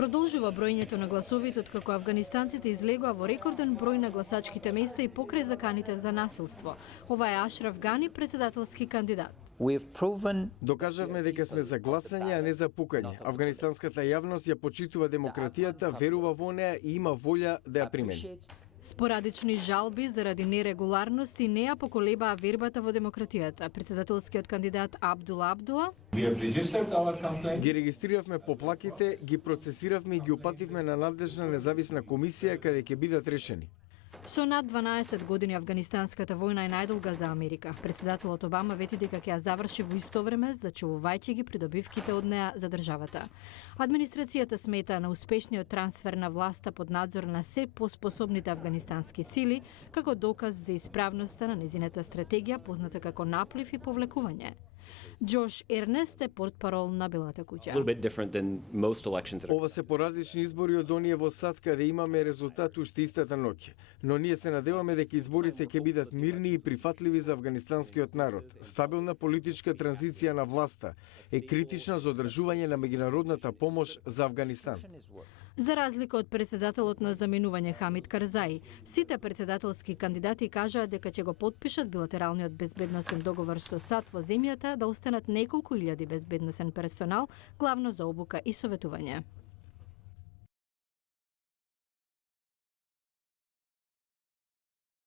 Продолжува броењето на гласовите откако афганистанците излегоа во рекорден број на гласачките места и покрај заканите за насилство. Ова е Ашраф Гани, председателски кандидат. Докажавме дека сме за гласање, а не за пукање. Афганистанската јавност ја почитува демократијата, верува во неа и има волја да ја примени. Спорадични жалби заради нерегуларности не ја поколебаа вербата во демократијата. Председателскиот кандидат Абдула Абдула Ги регистриравме поплаките, ги процесиравме и ги упативме на надлежна независна комисија каде ќе бидат решени. Со над 12 години афганистанската војна е најдолга за Америка. Председателот Обама вети дека ќе ја заврши во исто време, зачувувајќи ги придобивките од неа за државата. Администрацијата смета на успешниот трансфер на власта под надзор на се поспособните афганистански сили како доказ за исправноста на незината стратегија позната како наплив и повлекување. Джош Ернест е портпарол на Белата куќа. Ова се поразлични избори од оние во САД каде имаме резултат уште истата ноќ. Но ние се надеваме дека изборите ќе бидат мирни и прифатливи за афганистанскиот народ. Стабилна политичка транзиција на власта е критична за одржување на меѓународната помош за Афганистан. За разлика од председателот на заменување Хамид Карзаи, сите председателски кандидати кажаа дека ќе го потпишат билатералниот безбедносен договор со САД во земјата да останат неколку илјади безбедносен персонал, главно за обука и советување.